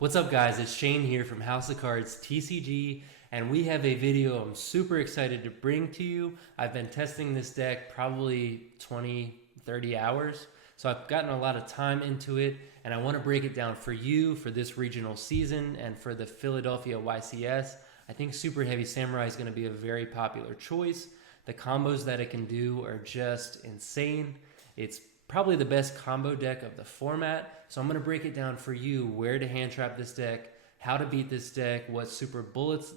What's up guys, it's Shane here from House of Cards TCG, and we have a video I'm super excited to bring to you. I've been testing this deck probably 20-30 hours, so I've gotten a lot of time into it, and I want to break it down for you for this regional season and for the Philadelphia YCS. I think Superheavy Samurai is going to be a very popular choice. The combos that it can do are just insane. It's probably the best combo deck of the format, so I'm going to break it down for you where to hand trap this deck, how to beat this deck, what silver bullets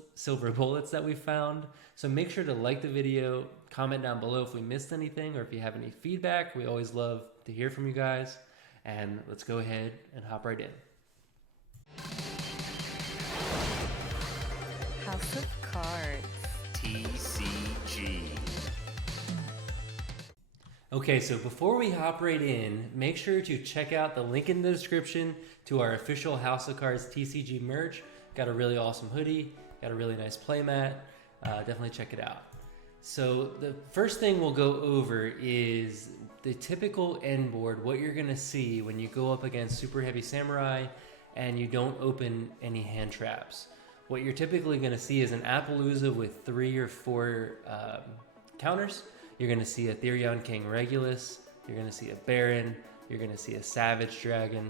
that we found. So make sure to like the video, comment down below if we missed anything or if you have any feedback. We always love to hear from you guys, and let's go ahead and hop right in. House of Cards TCG. Okay, so before we hop right in, make sure to check out the link in the description to our official House of Cards TCG merch. Got a really awesome hoodie, got a really nice playmat. Definitely check it out. So the first thing we'll go over is the typical end board, what you're gonna see when you go up against Superheavy Samurai and you don't open any hand traps. What you're typically gonna see is an Appaloosa with 3 or 4 counters. You're going to see a p.u.n.k Regulus, you're going to see a Baron, you're going to see a Savage Dragon,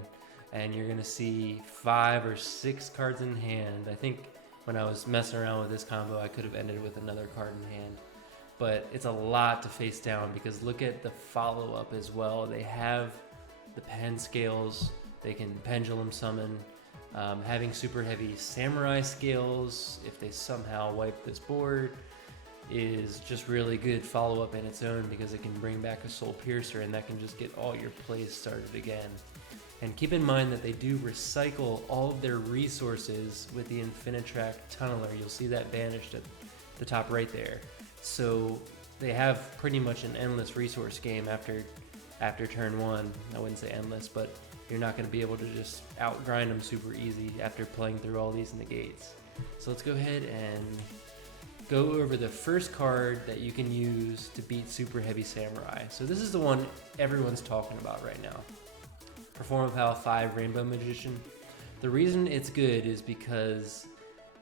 and you're going to see 5 or 6 cards in hand. I think when I was messing around with this combo, I could have ended with another card in hand. But it's a lot to face down because look at the follow-up as well. They have the pen scales, they can pendulum summon. Having Superheavy Samurai scales, if they somehow wipe this board, is just really good follow-up in its own because it can bring back a Soul Piercer and that can just get all your plays started again. And keep in mind that they do recycle all of their resources with the Infinitrack Tunneler. You'll see that banished at the top right there. So they have pretty much an endless resource game after turn 1. I wouldn't say endless, but you're not going to be able to just outgrind them super easy after playing through all these negates. So let's go ahead and go over the first card that you can use to beat Superheavy Samurai. So this is the one everyone's talking about right now. Performapal 5 Rainbow Magician. The reason it's good is because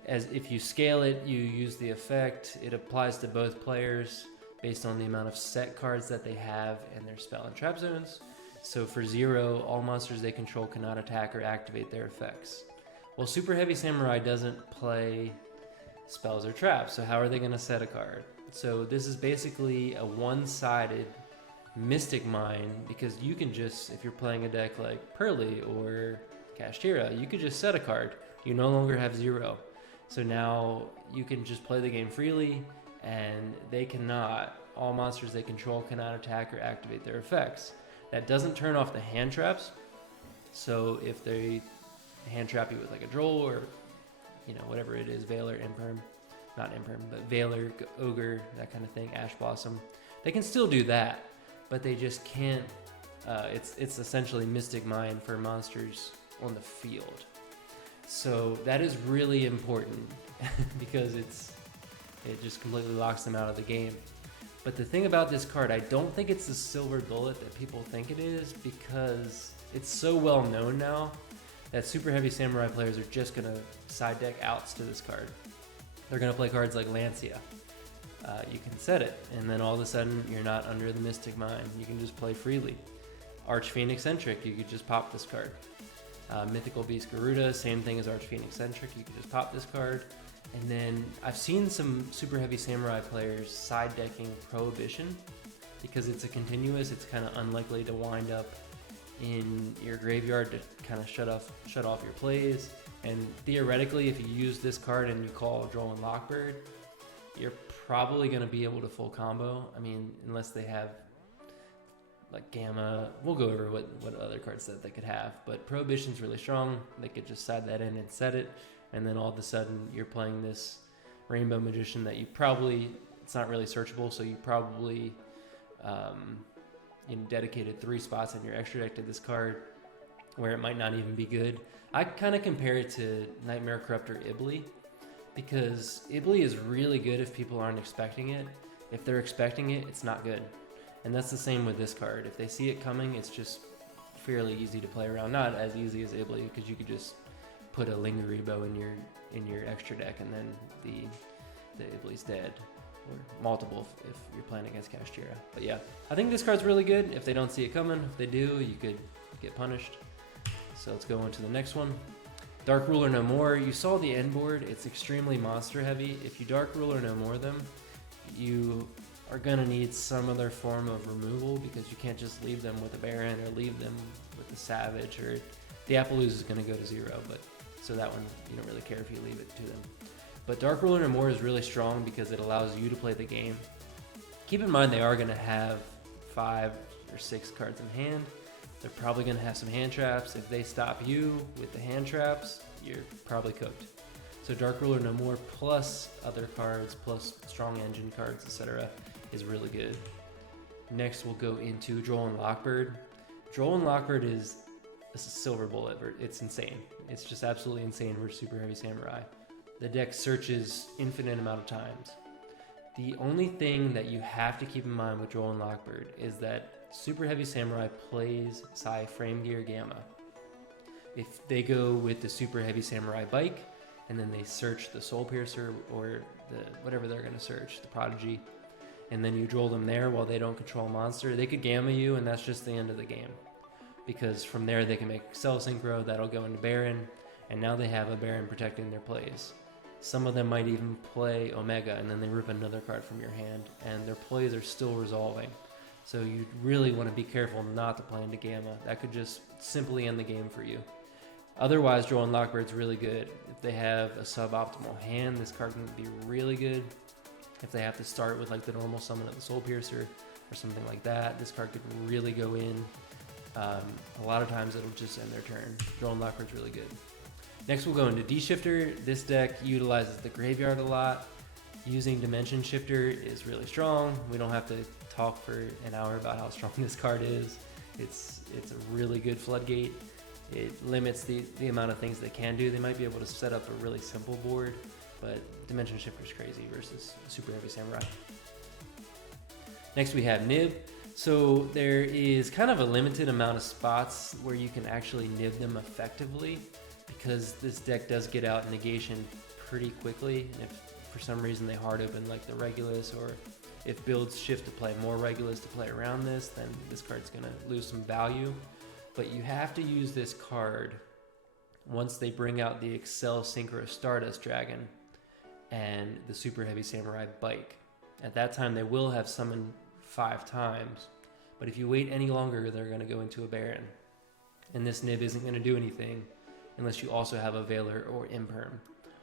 if you scale it, you use the effect. It applies to both players based on the amount of set cards that they have in their spell and trap zones. So for 0, all monsters they control cannot attack or activate their effects. Well, Superheavy Samurai doesn't play spells or traps, so how are they going to set a card? So this is basically a one-sided Mystic Mine, because you can just, if you're playing a deck like Pearly or Kashtira, you could just set a card. You no longer have 0. So now you can just play the game freely, and they cannot, all monsters they control cannot attack or activate their effects. That doesn't turn off the hand traps, so if they hand trap you with like a Droll or whatever it is, Valor, not Imperm, but Valor, Ogre, that kind of thing, Ash Blossom. They can still do that, but they just can't, it's essentially Mystic Mine for monsters on the field. So that is really important because it just completely locks them out of the game. But the thing about this card, I don't think it's the silver bullet that people think it is, because it's so well known now that Superheavy Samurai players are just going to side deck outs to this card. They're going to play cards like Lancia. You can set it, and then all of a sudden you're not under the Mystic Mine. You can just play freely. Archfiend Eccentric, you could just pop this card. Mythical Beast Garuda, same thing as Archfiend Eccentric, you can just pop this card. And then I've seen some Superheavy Samurai players side decking Prohibition because it's a continuous, it's kind of unlikely to wind up in your graveyard to kind of shut off your plays. And theoretically, if you use this card and you call Droll and Lockbird, you're probably going to be able to full combo. I mean, unless they have like Gamma. We'll go over what other cards that they could have, but Prohibition's really strong. They could just side that in and set it, and then all of a sudden you're playing this Rainbow Magician that you probably, it's not really searchable, so you probably dedicated 3 spots in your extra deck to this card where it might not even be good. I kind of compare it to Nightmare Corruptor Ibly, because Ibly is really good if people aren't expecting it. If they're expecting it, it's not good. And that's the same with this card. If they see it coming, it's just fairly easy to play around. Not as easy as Ibly, because you could just put a Lingeribo in your extra deck, and then the Ibli's dead, or multiple if you're playing against Kashtira. But yeah, I think this card's really good. If they don't see it coming, if they do, you could get punished. So let's go on to the next one. Dark Ruler No More. You saw the end board. It's extremely monster heavy. If you Dark Ruler No More them, you are gonna need some other form of removal, because you can't just leave them with a Baron or leave them with a Savage, or the Appaloosa is gonna go to 0, but so that one you don't really care if you leave it to them. But Dark Ruler No More is really strong because it allows you to play the game. Keep in mind they are gonna have 5 or 6 cards in hand. They're probably gonna have some hand traps. If they stop you with the hand traps, you're probably cooked. So Dark Ruler No More plus other cards, plus strong engine cards, etc. is really good. Next we'll go into Droll and Lockbird. Droll and Lockbird is a silver bullet. It's insane. It's just absolutely insane versus Super Heavy Samurai. The deck searches infinite amount of times. The only thing that you have to keep in mind with Droll and Lockbird is that Super Heavy Samurai plays Psy Frame Gear Gamma. If they go with the Super Heavy Samurai bike, and then they search the Soul Piercer or whatever they're going to search, the Prodigy, and then you Droll them there while they don't control a monster, they could Gamma you, and that's just the end of the game. Because from there they can make Cell Synchro, that'll go into Baron, and now they have a Baron protecting their plays. Some of them might even play Omega, and then they rip another card from your hand, and their plays are still resolving. So you really want to be careful not to play into Gamma. That could just simply end the game for you. Otherwise, Droll and Lockbird's really good. If they have a suboptimal hand, this card can be really good. If they have to start with like the normal summon of the Soul Piercer or something like that, this card could really go in. A lot of times it'll just end their turn. Droll and Lockbird's really good. Next we'll go into D-Shifter. This deck utilizes the graveyard a lot. Using Dimension Shifter is really strong. We don't have to talk for an hour about how strong this card is. It's a really good floodgate. It limits the amount of things they can do. They might be able to set up a really simple board, but Dimension Shifter is crazy versus Super Heavy Samurai. Next we have Nib. So there is kind of a limited amount of spots where you can actually nib them effectively, because this deck does get out negation pretty quickly. And if for some reason they hard open like the Regulus, or if builds shift to play more Regulus to play around this, then this card's going to lose some value. But you have to use this card once they bring out the Excel Synchro Stardust Dragon and the Super Heavy Samurai Bike. At that time they will have summoned 5 times, but if you wait any longer, they're going to go into a Baron. And this Nib isn't going to do anything unless you also have a Valor or Imperm,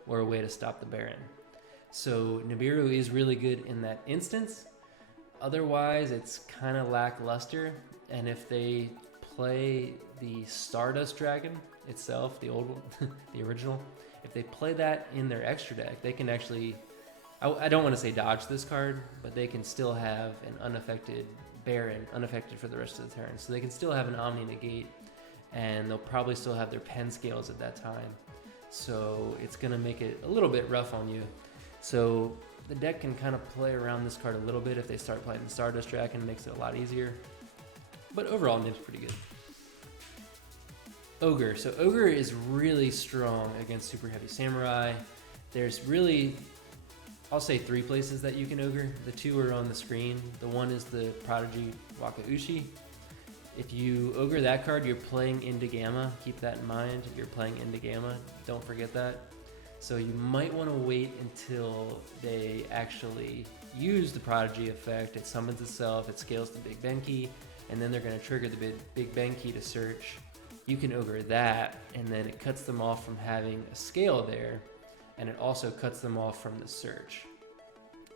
or a way to stop the Baron. So Nibiru is really good in that instance. Otherwise, it's kind of lackluster. And if they play the Stardust Dragon itself, the old one, the original, if they play that in their extra deck, they can actually, I don't want to say dodge this card, but they can still have an unaffected Baron, unaffected for the rest of the turn. So they can still have an Omni Negate, and they'll probably still have their pen scales at that time. So it's going to make it a little bit rough on you. So the deck can kind of play around this card a little bit. If they start playing the Stardust Dragon, it makes it a lot easier. But overall, Nib's pretty good. Ogre. So Ogre is really strong against Super Heavy Samurai. There's really, I'll say 3 places that you can Ogre. The 2 are on the screen. The one is the Prodigy Wakaushi. If you Ogre that card, you're playing into Gamma. Keep that in mind. You're playing into Gamma. Don't forget that. So you might want to wait until they actually use the Prodigy effect. It summons itself, it scales the Big Ben key, and then they're going to trigger the Big Ben key to search. You can Ogre that, and then it cuts them off from having a scale there, and it also cuts them off from the search.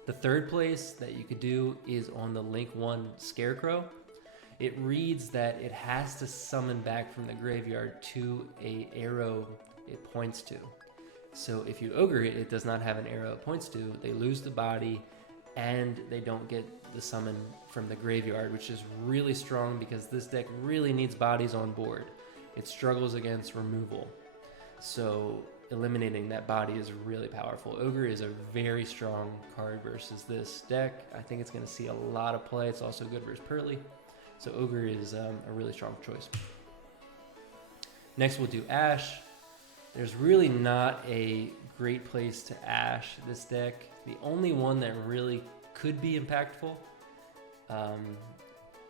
The third place that you could do is on the Link 1 Scarecrow. It reads that it has to summon back from the graveyard to a arrow it points to. So if you Ogre it, it does not have an arrow it points to. They lose the body, and they don't get the summon from the graveyard, which is really strong because this deck really needs bodies on board. It struggles against removal. So eliminating that body is really powerful. Ogre is a very strong card versus this deck. I think it's going to see a lot of play. It's also good versus Pearly. So Ogre is a really strong choice. Next we'll do Ash. There's really not a great place to Ash this deck. The only one that really could be impactful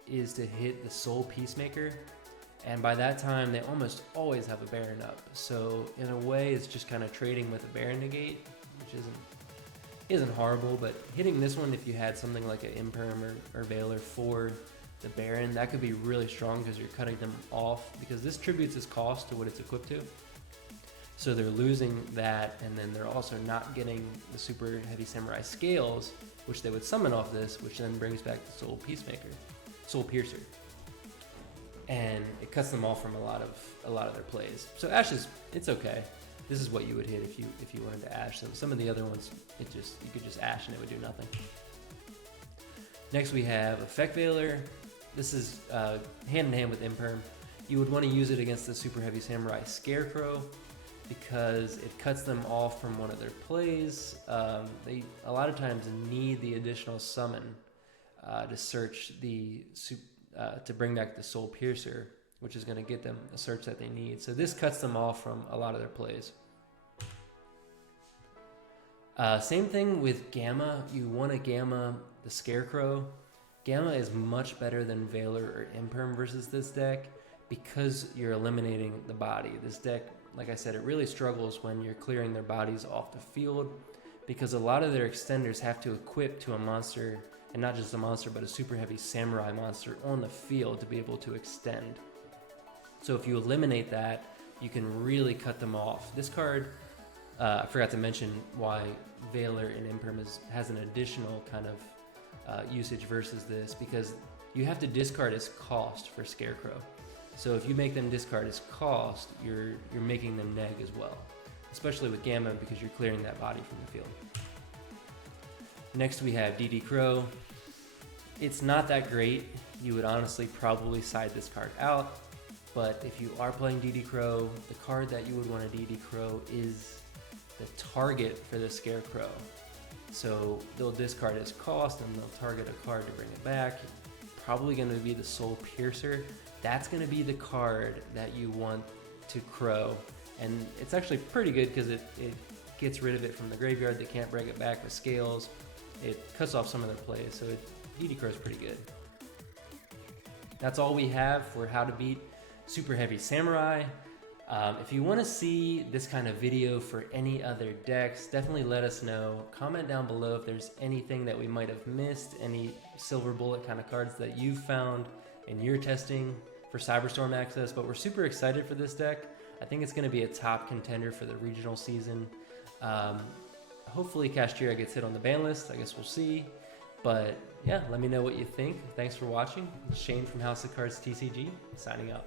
is to hit the Soul Peacemaker. And by that time, they almost always have a Baron up. So in a way, it's just kind of trading with a Baron negate, which isn't horrible. But hitting this one, if you had something like an Imperm or Valor for the Baron, that could be really strong because you're cutting them off. Because this tributes its cost to what it's equipped to. So they're losing that, and then they're also not getting the Superheavy Samurai scales, which they would summon off this, which then brings back the Soul Piercer. And it cuts them off from a lot of their plays. So Ash it's okay. This is what you would hit if you wanted to Ash. So some of the other ones, you could just Ash and it would do nothing. Next we have Effect Valor. This is hand in hand with Imperm. You would want to use it against the Superheavy Samurai Scarecrow because it cuts them off from one of their plays. They a lot of times need the additional summon to search to bring back the Soul Piercer, which is going to get them the search that they need. So this cuts them off from a lot of their plays. Same thing with Gamma. You want to Gamma the Scarecrow. Gamma is much better than Valor or Imperm versus this deck because you're eliminating the body. This deck, like I said, it really struggles when you're clearing their bodies off the field because a lot of their extenders have to equip to a monster, and not just a monster, but a Superheavy Samurai monster on the field to be able to extend. So if you eliminate that, you can really cut them off. This card, I forgot to mention why Valor and Imperm has an additional kind of usage versus this, because you have to discard its cost for Scarecrow. So if you make them discard its cost, you're making them neg as well, especially with Gamma because you're clearing that body from the field. Next we have DD Crow. It's not that great. You would honestly probably side this card out, but if you are playing DD Crow, the card that you would want to DD Crow is the target for the Scarecrow. So they'll discard its cost and they'll target a card to bring it back. Probably going to be the Soul Piercer. That's going to be the card that you want to Crow, and it's actually pretty good because it gets rid of it from the graveyard. They can't bring it back with scales. It cuts off some of their plays, so DD Crow is pretty good. That's all we have for how to beat Superheavy Samurai. If you want to see this kind of video for any other decks, definitely let us know. Comment down below if there's anything that we might have missed, any silver bullet kind of cards that you've found in your testing for Cyberstorm access. But we're super excited for this deck. I think it's going to be a top contender for the regional season. Hopefully Cashtira gets hit on the ban list. I guess we'll see. But yeah, let me know what you think. Thanks for watching. Shane from House of Cards TCG, signing out.